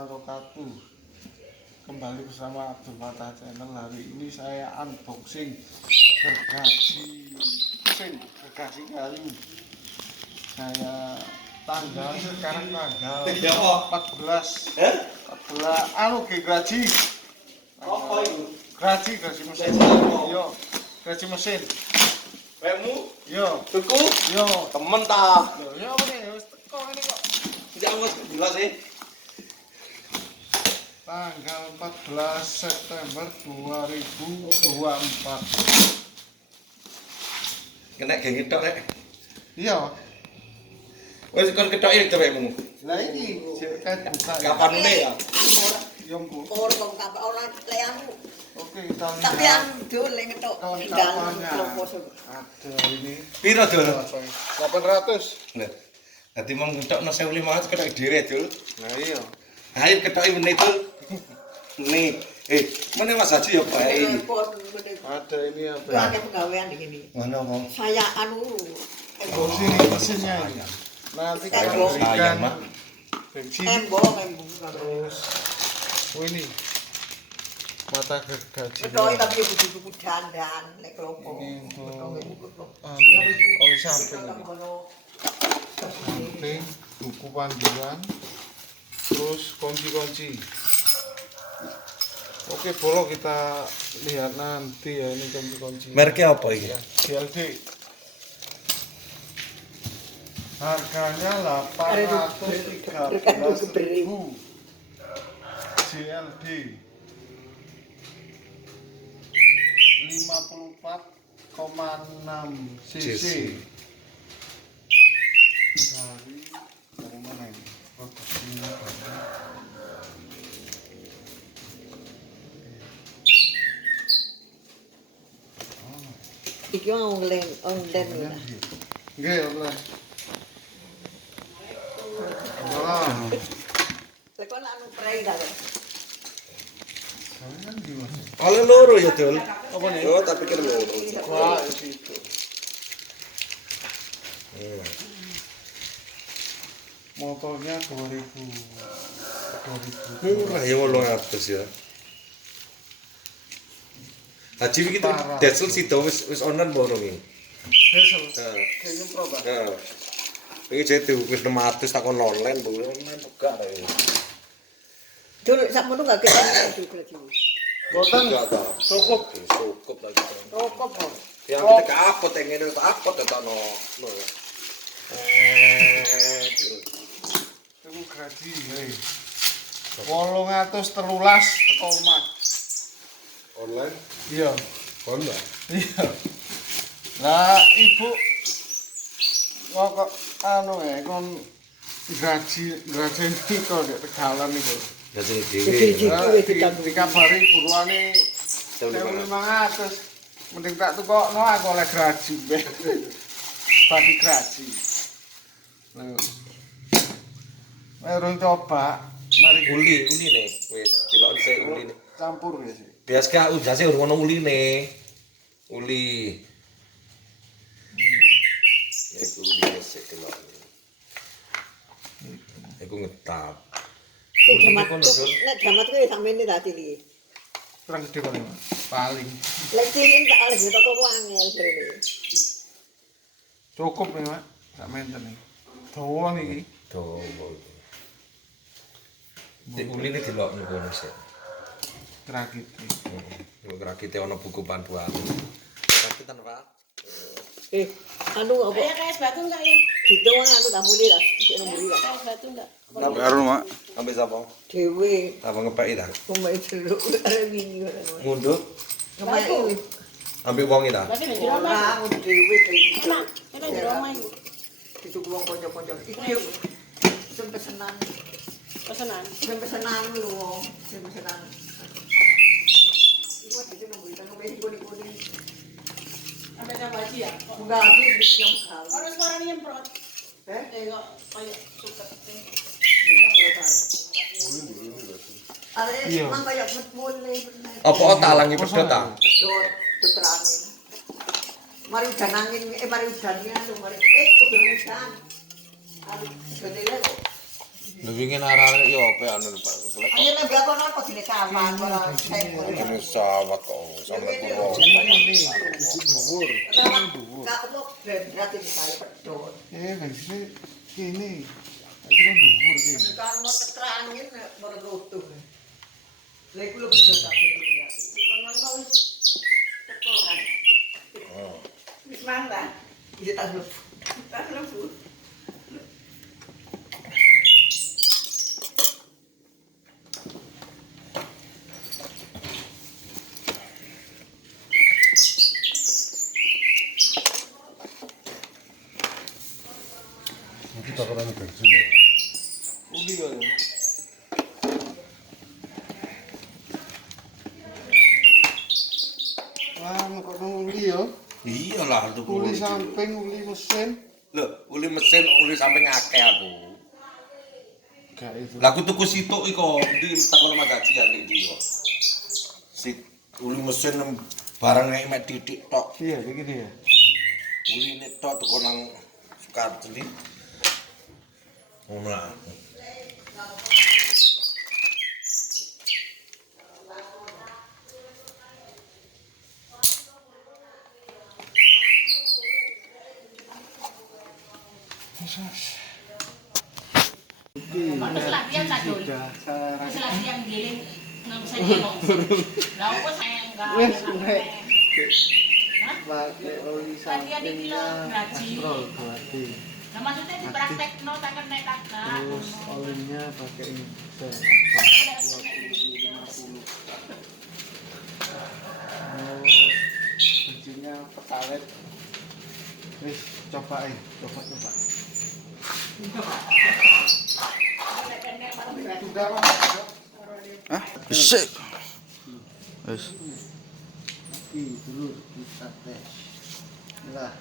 wabarakatuh. Kembali bersama Abdul Fatah Channel. Hari ini saya unboxing gergaji kayu. Saya sekarang tanggal 14 gergaji. Apa itu? Gergaji mesin. Yo, gergaji mesin. Kamu? Yo, Tuku? yo. Temen ta? Yo, apa nih? Wis teko ngene kok. Jangan jelas sih. Tanggal 14 September 2024. Kena geng ketok rek. Iya. Wis kon ketok iki cerekmu. Lah iki kan buka. Kapan meneh ya? Yo, Bu. Orang kapal orang leanmu. Oke, kita Tapi lihat yang dulu ngetok kelengkapannya. dalam Ada ini Piro, Dul? 800. Lah. Dadi mong ketok 1500 ketok dhewe, Dul. Nah iya. Ayo ketok iki meneh, Dul. Nih, meneh Mas Haji ya bae. Ada ini apa? Pakai pegawaian di sini. Mana kok? Saya Oh, sini mesinnya ini. Nanti kita Embong. berikan Mak. bensin. embong. Terus, oh ini mata gergaji. Betul, tapi butuh dandan, nek kelompok. Ini untuk oli samping ini. Samping, buku panduan, terus kunci-kunci. Oke, boleh kita lihat nanti ya ini kunci-kunci. Mereknya apa iki? Ya, GLD. Harganya 813.000. GLD 54,6 cc. Dari mana ini? Produksinya Iki mau online ya. Nggih, oleh. Wah, Lek kon anu prei ta. kan gimana? Oleh loro ya, Dul. Apa nih? Oh, tak pikir loro. Wah, itu. Motornya 2000. Murah ya 800 ya. Haji iki Parah. Desel sido wis onan borong iki. Diesel. Heeh. Kayaknya proba. Heeh. Iki jete wis 600 takon online, Bu. Online enggak ta iki. Dulu sakmono gak ketemu dulu. Boten Enggak ta. cukup. Cukup lagi. Rokok kok. Yang kita kapot yang ngene kapot ya tak no. Itu gaji, hei. 813 koma. Online Iya. Honda. Iya. Lah ibu kok anu kon gaji ini kok di Tegalan itu. Gaji Gaji. dhewe. Dikabari buruane 1.500. Mending tak tukokno aku oleh gaji. Bagi gaji. Lho. Merung coba, mari Uli ne wis delok sik uli ne. campur ya sih. Bias ka ujase urung ono uline. Uli. Ya iku uli sik delok. Iku ngetap. Sing dramat kuwi sampeyan tak cili. Kurang gede paling. Paling. Lek cili tak oleh toko ku angel jare. Cukup nih, Mak. Sak menten nih. Dawa niki. Dawa. Di uli ne delok ngono sik. Krakit. Heeh. Rakite ono buku panduan. Rakitan, Pak. Anu apa? Kayak kayak batu enggak ya? Gitu anu tak muli lah, sik muli lah. Kayak batu enggak? Baru, Mak. Ambil sapa? Dewe, Apa ngepeki ta? pemain dulu arep wingi ora. Mundur. Kemarin Ambil wong ta? Berarti nek di rumah. ora dewe kayak Enak. Enak di rumah itu. itu wong kanca-kanca. Iki sing pesenan, Pesanan. lho wong, sing pesenan. Iku dite nang berita nang kuning-kuning. Sampai sama Haji ya? Enggak aku wis yang kal. Orang suaranya nyemprot. Eh? Kok kayak suket. Are mang kaya mule. Apa talangi pedot ta? Putrane. Mari udan angin, mari udannya lho, mari udah hujan. Aduh, benele kok. Lebih ingin arah yo apa anu Pak. Ayo nek blakon apa sini kamar ora sengkur. Ini sahabat kok sampai kurang. Dhuwur. Kak lo berarti saya pedot. Nang sini kene. Iki kan dhuwur iki. Kan mau terangin merutuh. Lha iku lho pedot kabeh berarti. Kono wis teko kan. Wis mangga. Iki tas lu. Tas lu. Kita kurang bensin ya. Uli ya. Wah, kok uli ya? Iyalah tuh. Uli samping, uli mesin. Loh, uli mesin, uli samping akeh aku. Gak itu. Lah aku tuku situk iko di takon Mas Haji ya iki yo. Si uli mesin barang nek mek titik tok. Iya, begini ya. Uli nek tok tuku nang Sukarteli. Ngono lah. Terus latihan tak dulu. Terus latihan giling nang saya nong. Lah apa saya enggak. Wes, nek pakai oli Latihan iki lho sampingnya graji. Astrol berarti. Nah maksudnya dipraktekno tak kena tak. Terus olinya pakai ini. Bensinnya petalet. Wis cobain, coba. Sudah Mas. Sik. Wis. Dulu kita tes. Lah.